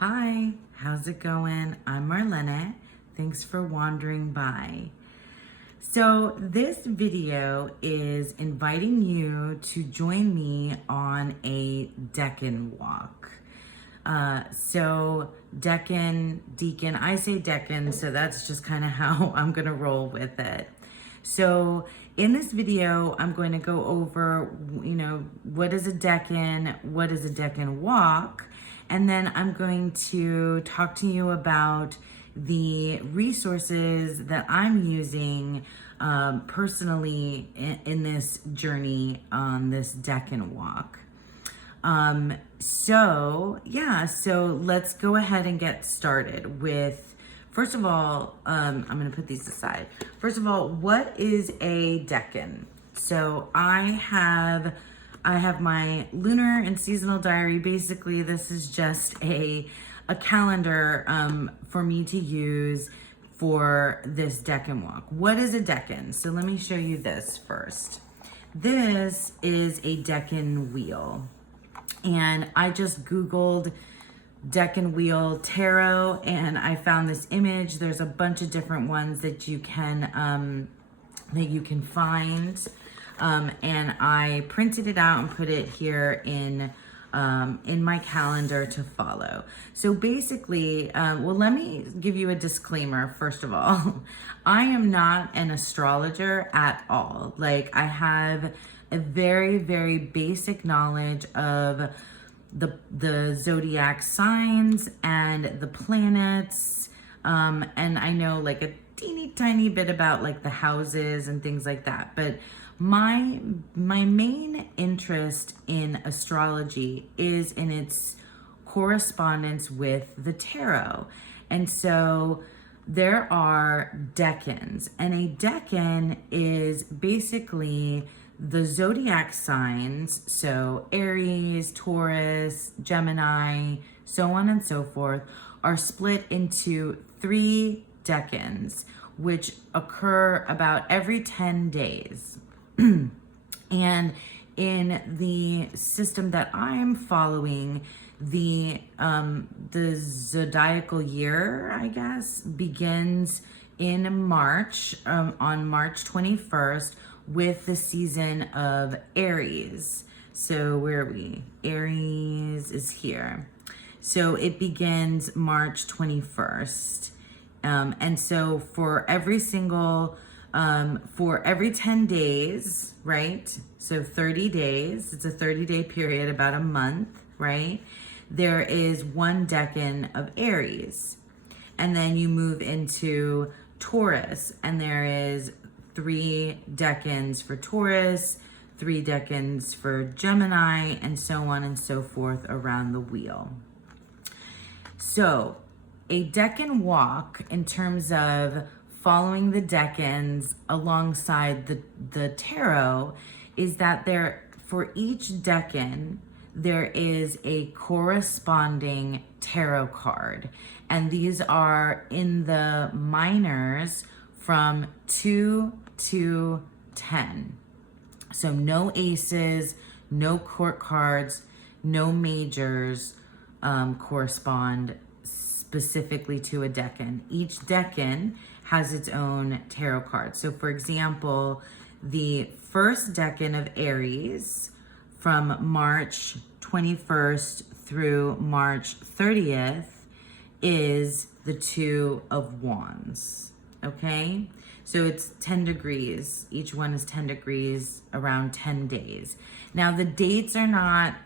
Hi, how's it going? I'm Marlena. Thanks for wandering by. So this video is inviting you to join me on a Decan walk. Decan, I say Decan, so that's just kind of how I'm gonna roll with it. So in this video, I'm going to go over, what is a Decan, what is a Decan walk, and then I'm going to talk to you about the resources that I'm using personally in this journey on this Decan walk. So let's go ahead and get started with, first of all, I'm going to put these aside. First of all, what is a Decan? So I have my lunar and seasonal diary. Basically, this is just a calendar for me to use for this Decan walk. What is a Decan? So let me show you this first. This is a Decan wheel. And I just Googled Decan wheel tarot and I found this image. There's a bunch of different ones that you can find. And I printed it out and put it here in my calendar to follow. So basically, let me give you a disclaimer first of all. I am not an astrologer at all. Like, I have a very, very basic knowledge of the zodiac signs and the planets. And I know like a teeny tiny bit about like the houses and things like that. But my main interest in astrology is in its correspondence with the tarot. And so there are decans, and a decan is basically the zodiac signs, so Aries, Taurus, Gemini, so on and so forth, are split into 3 decans, which occur about every 10 days. And in the system that I'm following, the zodiacal year, I guess, begins in March, on March 21st, with the season of Aries. So where are we? Aries is here. So it begins March 21st. And so for every 10 days, right? So 30 days, it's a 30-day period, about a month, right? There is 1 decan of Aries. And then you move into Taurus, and there is 3 decans for Taurus, 3 decans for Gemini, and so on and so forth around the wheel. So a Decan walk, in terms of following the decans alongside the tarot, is that for each decan, there is a corresponding tarot card. And these are in the minors from 2 to 10. So no aces, no court cards, no majors correspond specifically to a decan. Each decan has its own tarot card. So for example, the first decan of Aries from March 21st through March 30th is the 2 of Wands, okay? So it's 10 degrees. Each one is 10 degrees around 10 days. Now the dates are not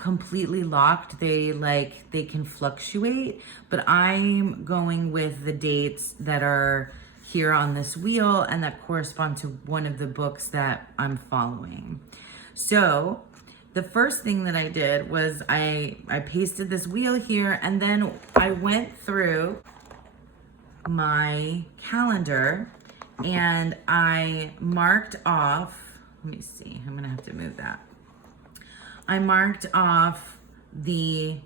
completely locked. They can fluctuate, but I'm going with the dates that are here on this wheel and that correspond to one of the books that I'm following. So the first thing that I did was I pasted this wheel here, and then I went through my calendar and I marked off, let me see, I'm gonna have to move that. I marked off the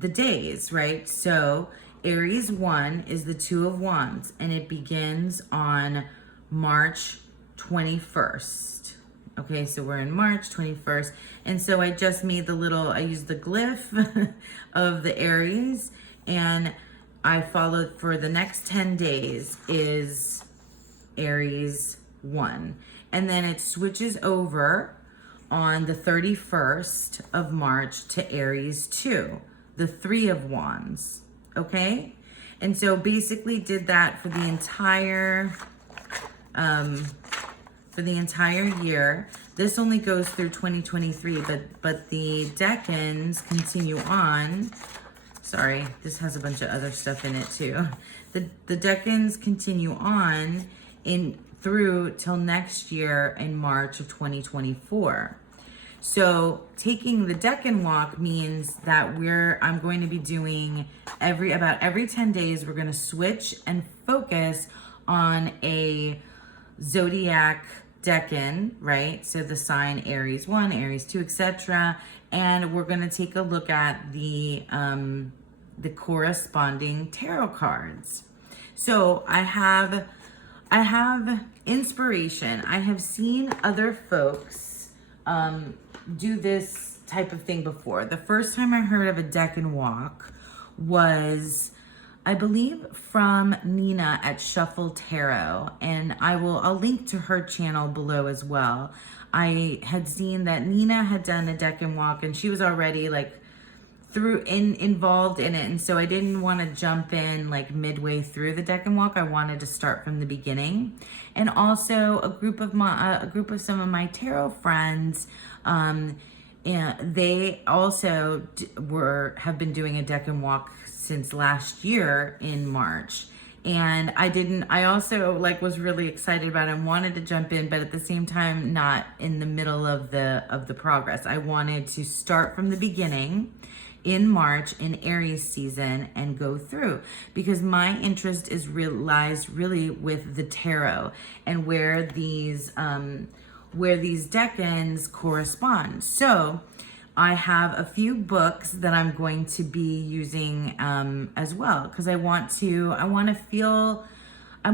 days, right? So Aries 1 is the 2 of Wands, and it begins on March 21st, Okay, so we're in March 21st. And so I just made I used the glyph of the Aries, and I followed for the next 10 days is Aries 1. And then it switches over on the 31st of March to Aries 2, the 3 of Wands. Okay? And so basically did that for the entire year. This only goes through 2023, but the decans continue on. Sorry, this has a bunch of other stuff in it too. The decans continue on through till next year in March of 2024. So taking the Decan Walk means that I'm going to be doing about every 10 days, we're going to switch and focus on a zodiac decan, right? So the sign Aries 1, Aries 2, etc. And we're going to take a look at the corresponding tarot cards. So I have inspiration. I have seen other folks do this type of thing before. The first time I heard of a Decan Walk was, I believe, from Nina at Shuffle Tarot, and I'll link to her channel below as well. I had seen that Nina had done a Decan Walk, and she was already like involved in it, and so I didn't want to jump in like midway through the Decan Walk. I wanted to start from the beginning. And also a group of some of my tarot friends, and they also have been doing a Decan Walk since last year in March. And I also was really excited about it and wanted to jump in, but at the same time not in the middle of the progress. I wanted to start from the beginning in March in Aries season and go through, because my interest lies really with the tarot and where these decans correspond. So I have a few books that I'm going to be using as well, because I'm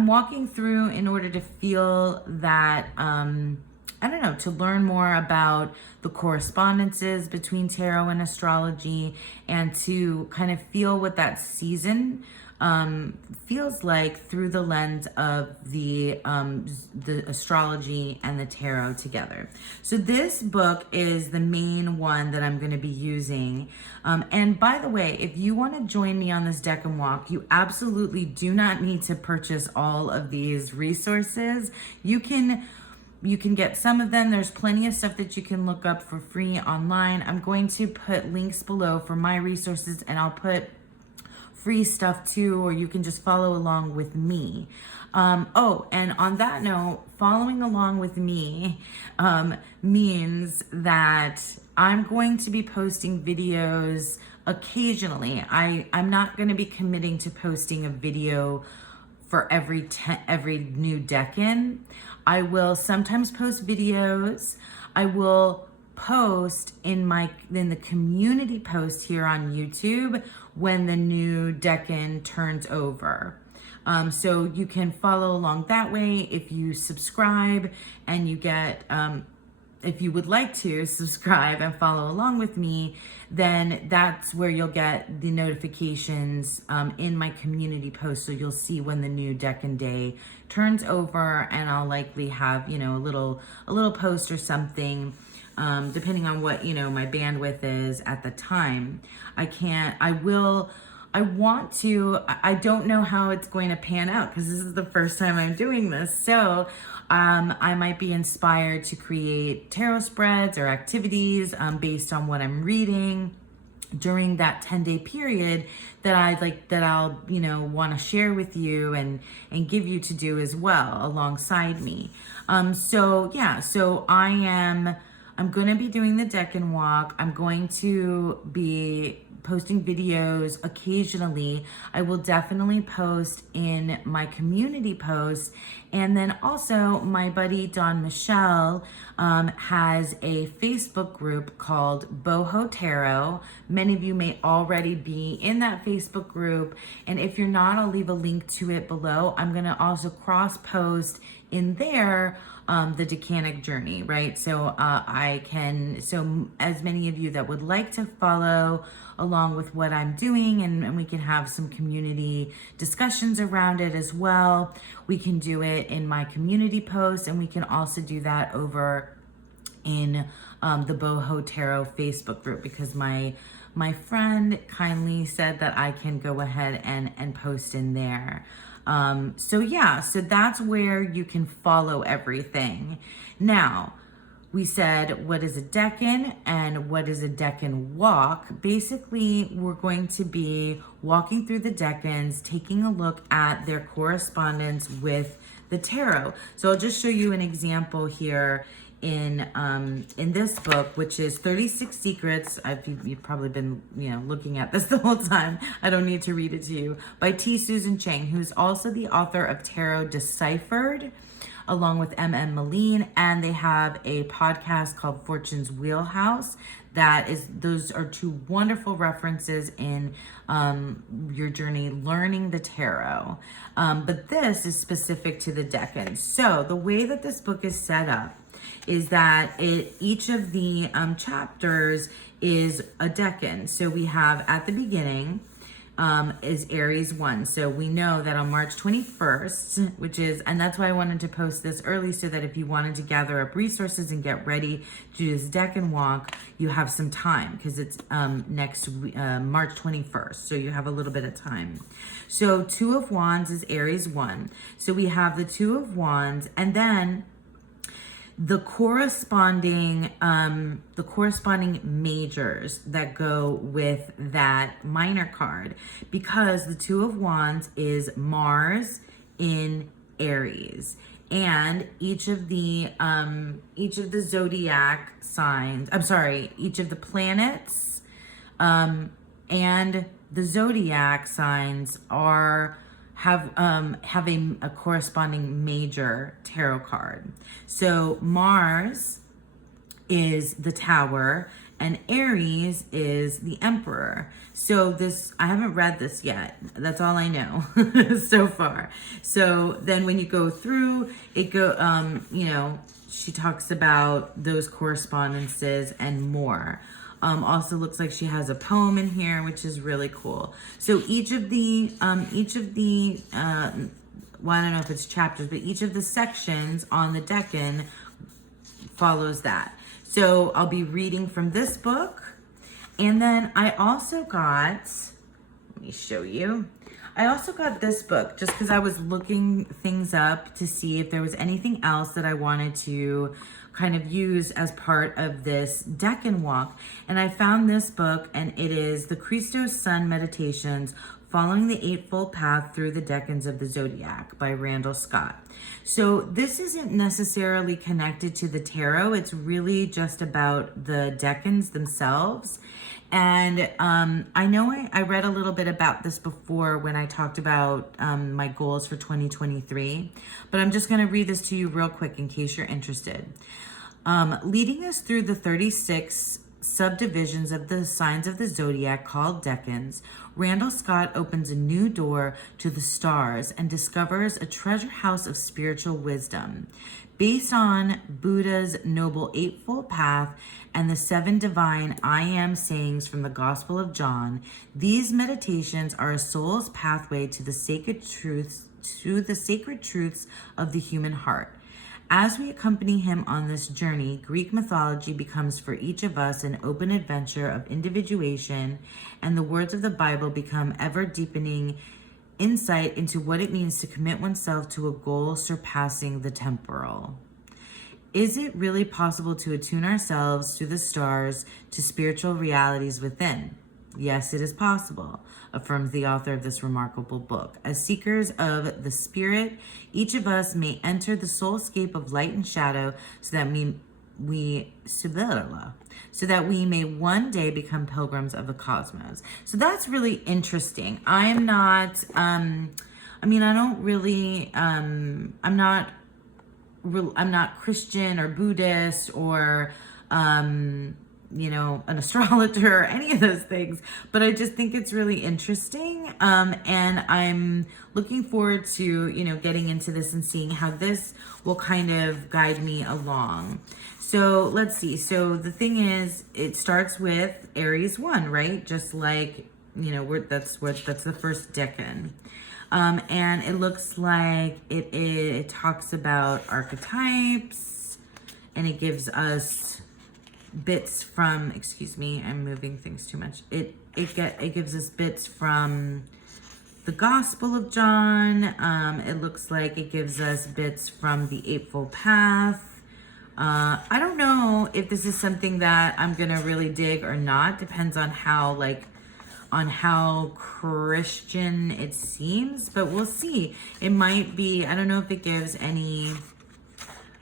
walking through in order to feel that to learn more about the correspondences between tarot and astrology, and to kind of feel what that season feels like through the lens of the astrology and the tarot together. So this book is the main one that I'm going to be using. And by the way, if you want to join me on this Decan Walk, you absolutely do not need to purchase all of these resources. You can get some of them. There's plenty of stuff that you can look up for free online. I'm going to put links below for my resources, and I'll put free stuff too, or you can just follow along with me. And on that note, following along with me means that I'm going to be posting videos occasionally. I'm not going to be committing to posting a video for every new decan. I will sometimes post videos. I will post in the community post here on YouTube when the new decan turns over. So you can follow along that way if you subscribe, and you get, if you would like to subscribe and follow along with me, then that's where you'll get the notifications in my community post. So you'll see when the new decan day turns over, and I'll likely have, a little post or something, depending on what, my bandwidth is at the time. I don't know how it's going to pan out, because this is the first time I'm doing this. So I might be inspired to create tarot spreads or activities based on what I'm reading during that 10-day period that I'll want to share with you and give you to do as well alongside me. So I'm going to be doing the Decan Walk. I'm going to be posting videos occasionally. I will definitely post in my community posts. And then also my buddy Don Michelle has a Facebook group called Boho Tarot. Many of you may already be in that Facebook group. And if you're not, I'll leave a link to it below. I'm going to also cross post in there the Decanic journey, right? So as many of you that would like to follow along with what I'm doing, and we can have some community discussions around it as well. We can do it in my community post, and we can also do that over in the Boho Tarot Facebook group, because my friend kindly said that I can go ahead and post in there. So that's where you can follow everything. Now, we said, what is a decan and what is a decan walk? Basically, we're going to be walking through the decans, taking a look at their correspondence with the tarot. So I'll just show you an example here in this book, which is 36 Secrets. You've probably been looking at this the whole time. I don't need to read it to you. By T. Susan Chang, who's also the author of Tarot Deciphered, along with M.M. Moline, and they have a podcast called Fortune's Wheelhouse. Those are two wonderful references in your journey learning the tarot. But this is specific to the decans. So the way that this book is set up is that each of the chapters is a decan. So we have at the beginning is Aries 1. So we know that on March 21st, and that's why I wanted to post this early, so that if you wanted to gather up resources and get ready to do this Decan walk, you have some time, because it's next March 21st. So you have a little bit of time. So Two of Wands is Aries 1. So we have the Two of Wands, and then the corresponding majors that go with that minor card, because the Two of Wands is Mars in Aries, and each of the zodiac signs, each of the planets and the zodiac signs have a corresponding major tarot card. So Mars is the Tower and Aries is the Emperor. So I haven't read this yet. That's all I know so far. So then when you go through it, she talks about those correspondences and more. Also looks like she has a poem in here, which is really cool. So each of the I don't know if it's chapters, but each of the sections on the decan follows that. So I'll be reading from this book. And then I also got, let me show you. I also got this book just because I was looking things up to see if there was anything else that I wanted to kind of use as part of this Decan walk. And I found this book, and it is the Christo Sun Meditations Following the Eightfold Path Through the Decans of the Zodiac by Randall Scott. So this isn't necessarily connected to the tarot. It's really just about the decans themselves. And I know I read a little bit about this before when I talked about my goals for 2023, but I'm just going to read this to you real quick in case you're interested. Leading us through the 36 subdivisions of the signs of the zodiac called decans, Randall Scott opens a new door to the stars and discovers a treasure house of spiritual wisdom. Based on Buddha's Noble Eightfold Path and the 7 divine I Am sayings from the Gospel of John, these meditations are a soul's pathway to the sacred truths of the human heart. As we accompany him on this journey, Greek mythology becomes for each of us an open adventure of individuation, and the words of the Bible become ever deepening insight into what it means to commit oneself to a goal surpassing the temporal. Is it really possible to attune ourselves through the stars to spiritual realities within? Yes, it is possible, affirms the author of this remarkable book. As seekers of the spirit, each of us may enter the soulscape of light and shadow so that we may one day become pilgrims of the cosmos. So that's really interesting. I'm not Christian or Buddhist or an astrologer or any of those things, but I just think it's really interesting. And I'm looking forward to, getting into this and seeing how this will kind of guide me along. So let's see. So the thing is, it starts with Aries 1, right? Just like, that's the first decan. And it looks like it talks about archetypes, and it gives us bits from, excuse me, I'm moving things too much. It gives us bits from the Gospel of John. It looks like it gives us bits from the Eightfold Path. I don't know if this is something that I'm gonna really dig or not. Depends on how Christian it seems, but we'll see. It might be, I don't know if it gives any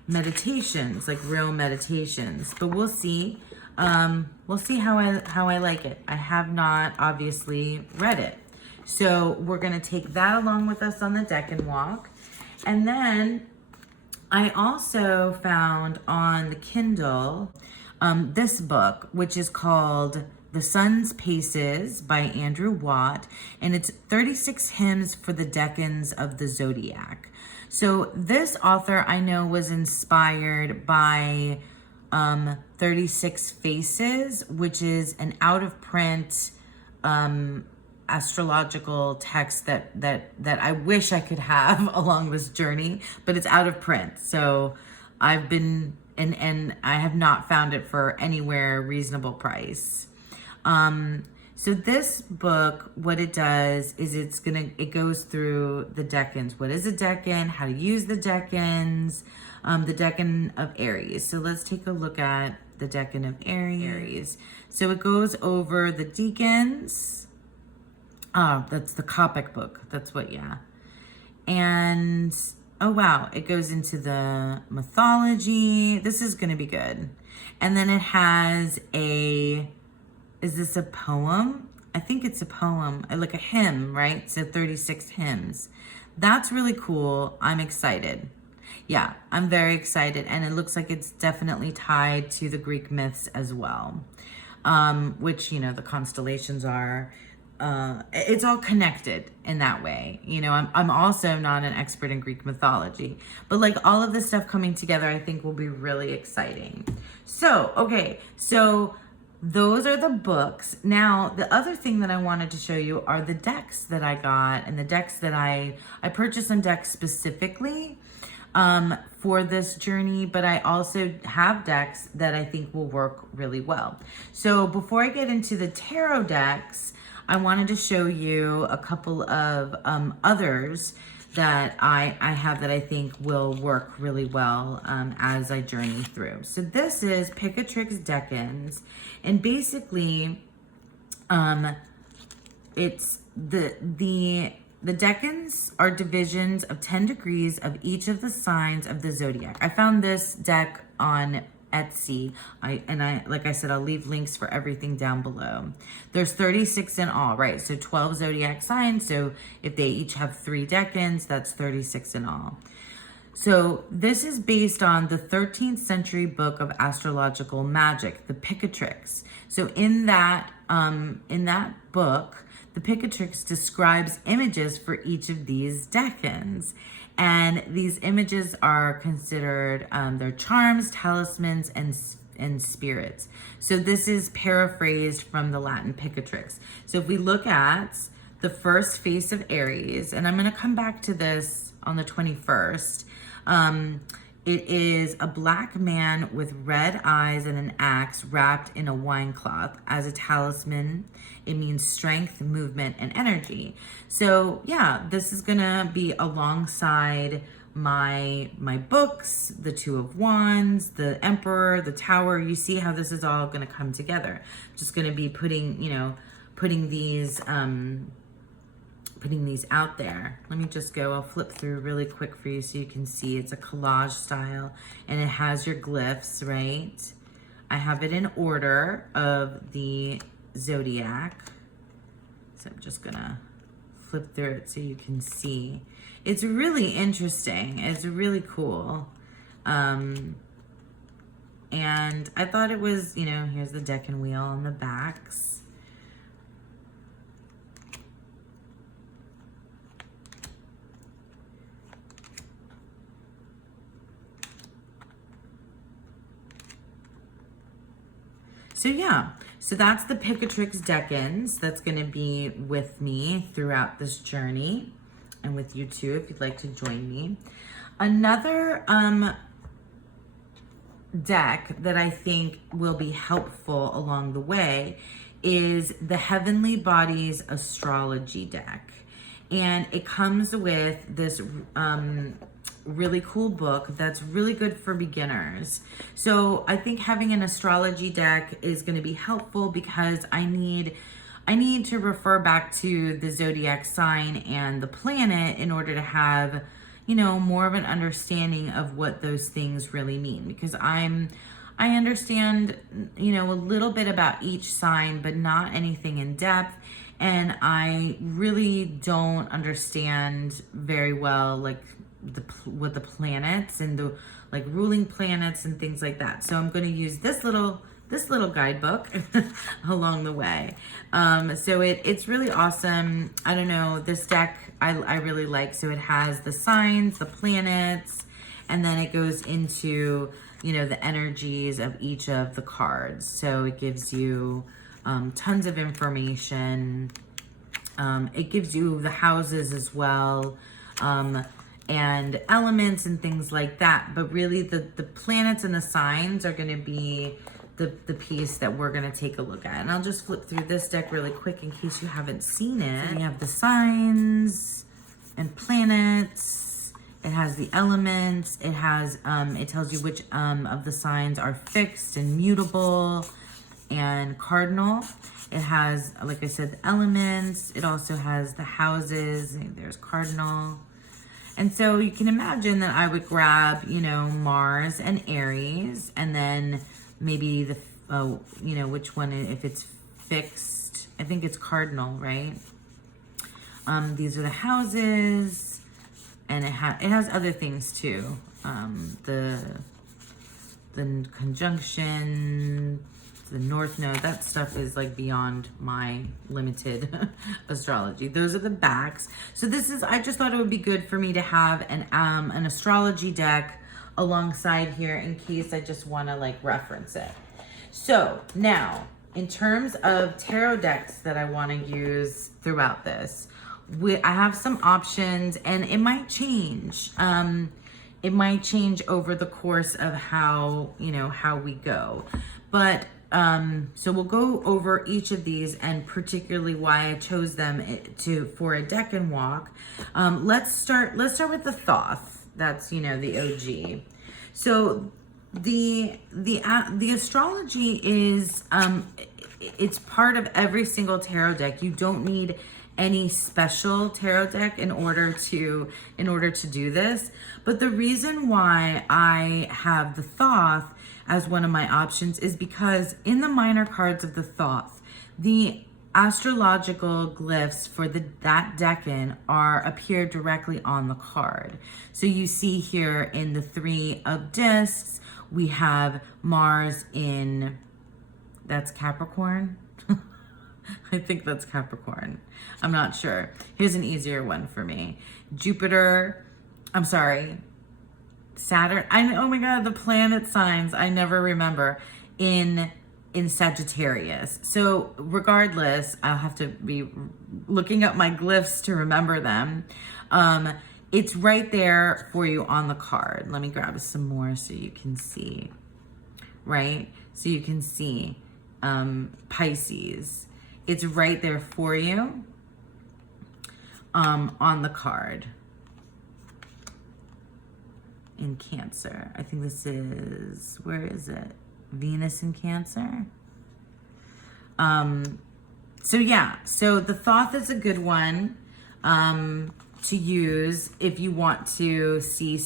meditations, like real meditations, but we'll see. We'll see how I like it. I have not obviously read it. So we're gonna take that along with us on the Decan Walk. And then I also found on the Kindle this book, which is called The Sun's Paces by Andrew Watt, and it's 36 hymns for the decans of the zodiac. So this author I know was inspired by 36 Faces, which is an out-of-print astrological text that I wish I could have along this journey, but it's out of print. So I've been, and I have not found it for anywhere reasonable price. So this book, what it does is it goes through the decans. What is a decan? How to use the decans, the decan of Aries. So let's take a look at the decan of Aries. So it goes over the decans. Oh, that's the Copic book. That's what, yeah. And, oh wow, it goes into the mythology. This is going to be good. And then it has is this a poem? I think it's a poem, like a hymn, right? So 36 hymns. That's really cool. I'm excited. Yeah, I'm very excited. And it looks like it's definitely tied to the Greek myths as well, which, the constellations are. It's all connected in that way. I'm also not an expert in Greek mythology, but like all of this stuff coming together, I think will be really exciting. So, okay, so those are the books. Now, the other thing that I wanted to show you are the decks that I got, and the decks that I purchased some decks specifically for this journey, but I also have decks that I think will work really well. So before I get into the tarot decks, I wanted to show you a couple of others that I have that I think will work really well as I journey through. So this is Picatrix Decans, and basically it's the decans are divisions of 10 degrees of each of the signs of the zodiac. I found this deck on Etsy. Like I said, I'll leave links for everything down below. There's 36 in all, right? So 12 zodiac signs. So if they each have 3 decans, that's 36 in all. So this is based on the 13th century book of astrological magic, the Picatrix. So in that book, the Picatrix describes images for each of these decans. And these images are considered their charms, talismans, and spirits. So this is paraphrased from the Latin Picatrix. So if we look at the first face of Aries, and I'm going to come back to this on the 21st, it is a black man with red eyes and an axe wrapped in a wine cloth as a talisman. It means strength, movement, and energy. So yeah, this is gonna be alongside my books, the Two of Wands, the Emperor, the Tower. You see how this is all gonna come together. I'm just gonna be putting these out there. Let me just go, I'll flip through really quick for you so you can see. It's a collage style and it has your glyphs, right? I have it in order of the zodiac. So I'm just gonna flip through it so you can see. It's really interesting. It's really cool. And I thought it was, you know, here's the Decan wheel on the backs. So yeah, so that's the Picatrix Decans that's going to be with me throughout this journey, and with you too if you'd like to join me. Another deck that I think will be helpful along the way is the Heavenly Bodies Astrology deck. And it comes with this really cool book that's really good for beginners. So I think having an astrology deck is going to be helpful because I need to refer back to the zodiac sign and the planet in order to have, you know, more of an understanding of what those things really mean, because I understand, you know, a little bit about each sign, but not anything in depth. And I really don't understand very well, like, what the planets and the, like, ruling planets and things like that. So I'm going to use this little guidebook along the way. So it's really awesome. I don't know, this deck I really like. So it has the signs, the planets, and then it goes into, you know, the energies of each of the cards. So it gives you tons of information. It gives you the houses as well, and elements and things like that. But really the planets and the signs are going to be the piece that we're going to take a look at. And I'll just flip through this deck really quick in case you haven't seen it. So we have the signs and planets. It has the elements. It has, it tells you which of the signs are fixed and mutable and cardinal. It has, like I said, the elements. It also has the houses. There's cardinal. And so you can imagine that I would grab, you know, Mars and Aries, and then maybe the, you know, which one, if it's fixed, I think it's cardinal, right? These are the houses, and it has other things too. The conjunction, the North Node, that stuff is like beyond my limited astrology. Those are the backs. So this is, I just thought it would be good for me to have an astrology deck alongside here in case I just want to like reference it. So now, in terms of tarot decks that I want to use throughout this, I have some options, and it might change. It might change over the course of how, you know, how we go. But so we'll go over each of these, and particularly why I chose them for a Decan Walk. Let's start with the Thoth. That's, you know, the OG. So the astrology is it's part of every single tarot deck. You don't need any special tarot deck in order to do this. But the reason why I have the Thoth as one of my options is because in the minor cards of the Thoth, the astrological glyphs for that decan appear directly on the card. So you see here in the 3 of discs, we have Mars in, that's Capricorn. I think that's Capricorn. I'm not sure. Here's an easier one for me. Saturn. Oh my God, the planet signs. I never remember. In Sagittarius. So regardless, I'll have to be looking up my glyphs to remember them. It's right there for you on the card. Let me grab some more so you can see. Right? So you can see Pisces. It's right there for you on the card. In Cancer. I think this is, where is it? Venus in Cancer. So yeah, so the Thoth is a good one to use if you want to see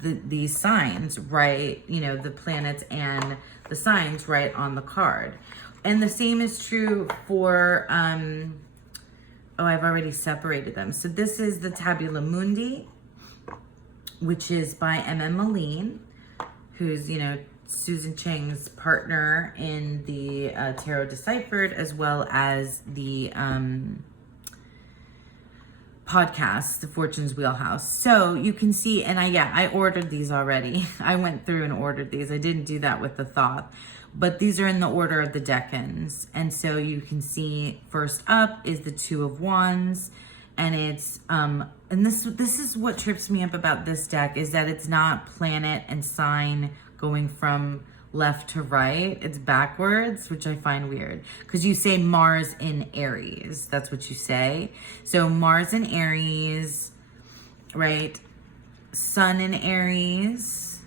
these signs, right? You know, the planets and the signs right on the card. And the same is true for, oh, I've already separated them. So this is the Tabula Mundi, which is by M.M. Moline, who's, you know, Susan Chang's partner in the Tarot Deciphered, as well as the podcast, The Fortune's Wheelhouse. So you can see, and I ordered these already. I went through and ordered these. I didn't do that with the Thoth, but these are in the order of the Decans. And so you can see first up is the Two of Wands, and it's and this is what trips me up about this deck, is that it's not planet and sign going from left to right. It's backwards, which I find weird, because you say Mars in Aries. That's what you say. So Mars in Aries, right? Sun in Aries,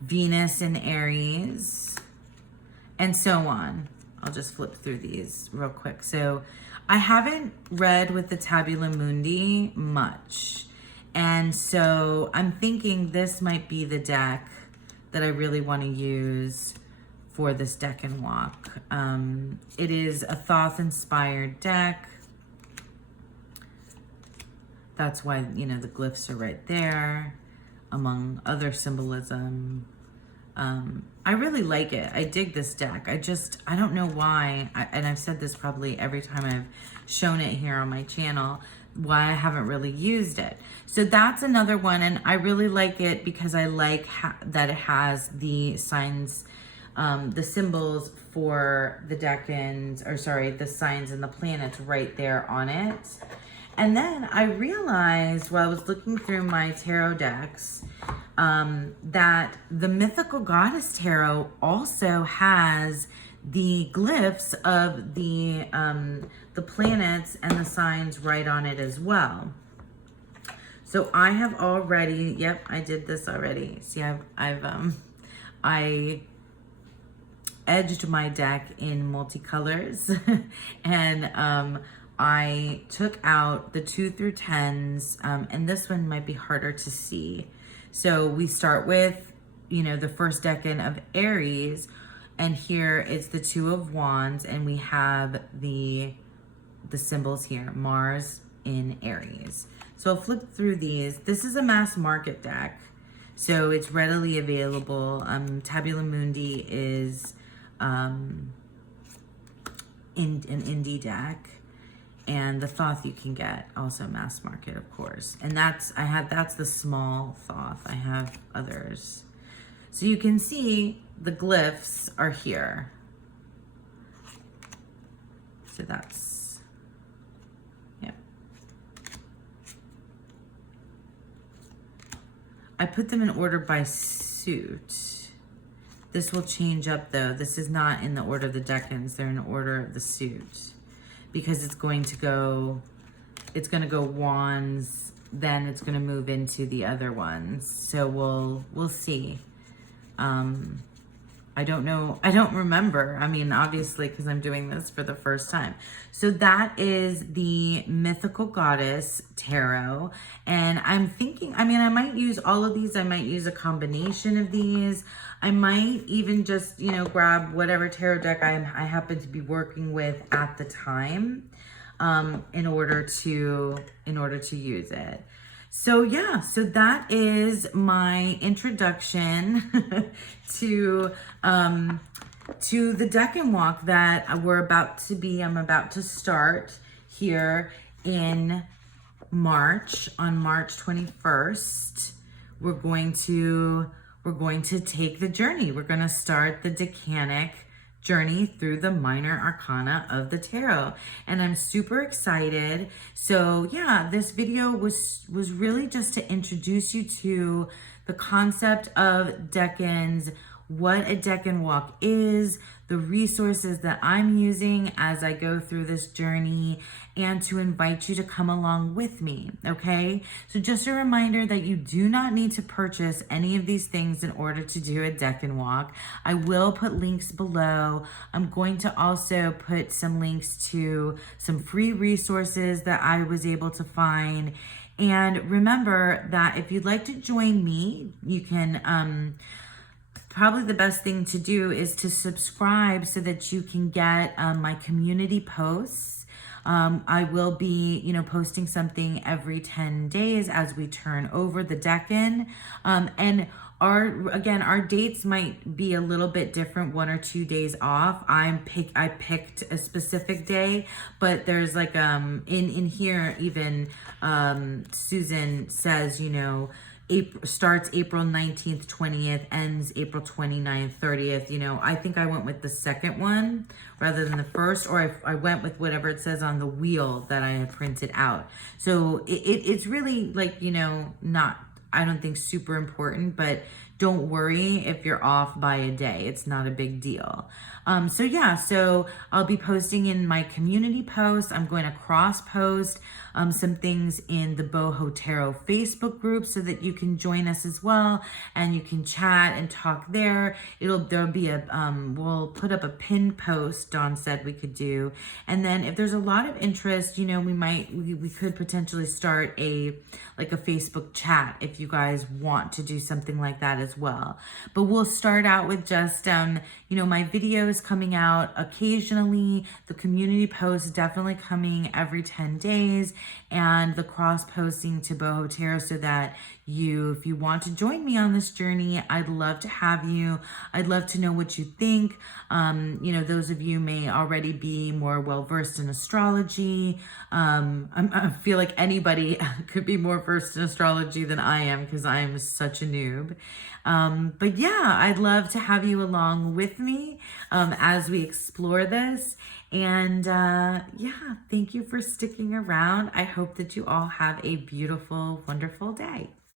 Venus in Aries, and so on. I'll just flip through these real quick. So I haven't read with the Tabula Mundi much, and so I'm thinking this might be the deck that I really want to use for this Decan Walk. It is a Thoth-inspired deck. That's why, you know, the glyphs are right there, among other symbolism. I really like it. I dig this deck. I don't know why, and I've said this probably every time I've shown it here on my channel, why I haven't really used it. So that's another one, and I really like it because I like that it has the signs, the symbols for the decans, or sorry, the signs and the planets right there on it. And then I realized while I was looking through my tarot decks that the Mythical Goddess Tarot also has the glyphs of the planets and the signs right on it as well. So I have already, yep, I did this already. See, I edged my deck in multicolors and I took out the 2 through 10s, and this one might be harder to see. So we start with, you know, the first decan of Aries, and here it's the Two of Wands, and we have the symbols here, Mars in Aries. So I'll flip through these. This is a mass market deck, so it's readily available. Tabula Mundi is in an indie deck, and the Thoth you can get also mass market, of course. And that's the small Thoth. I have others. So you can see the glyphs are here. So that's, yep. I put them in order by suit. This will change up though. This is not in the order of the decans. They're in order of the suit, because it's going to go wands, then it's going to move into the other ones. So we'll see. I don't know. I don't remember. I mean, obviously, because I'm doing this for the first time. So that is the Mythical Goddess Tarot. And I'm thinking, I mean, I might use all of these. I might use a combination of these. I might even just, you know, grab whatever tarot deck I happen to be working with at the time, in order to use it. So yeah, so that is my introduction to the Decan Walk that I'm about to start here in March, on March 21st. We're going to take the journey. We're going to start the Decanic journey through the minor arcana of the tarot, and I'm super excited. So yeah, this video was really just to introduce you to the concept of decans, what a Decan Walk is, the resources that I'm using as I go through this journey, and to invite you to come along with me, okay? So just a reminder that you do not need to purchase any of these things in order to do a Decan Walk. I will put links below. I'm going to also put some links to some free resources that I was able to find. And remember that if you'd like to join me, you can, probably the best thing to do is to subscribe so that you can get my community posts. I will be, you know, posting something every 10 days as we turn over the Decan. And Our dates might be a little bit different, 1 or 2 days off. I picked a specific day, but there's like in here even Susan says, you know, April starts April 19th, 20th, ends April 29th, 30th. You know, I think I went with the second one rather than the first, or I went with whatever it says on the wheel that I had printed out. So it's really like, you know, not, I don't think super important, but don't worry if you're off by a day. It's not a big deal. So yeah, so I'll be posting in my community posts. I'm going to cross post some things in the Boho Tarot Facebook group so that you can join us as well, and you can chat and talk there. There'll be we'll put up a pinned post Dawn said we could do. And then if there's a lot of interest, you know, we could potentially start a Facebook chat if you guys want to do something like that as well. But we'll start out with just, you know, my videos coming out occasionally, the community posts definitely coming every 10 days, and the cross posting to Boho Tarot so that if you want to join me on this journey, I'd love to have you. I'd love to know what you think. You know, those of you may already be more well-versed in astrology. I feel like anybody could be more versed in astrology than I am because I am such a noob. But yeah, I'd love to have you along with me as we explore this. And yeah, thank you for sticking around. I hope that you all have a beautiful, wonderful day.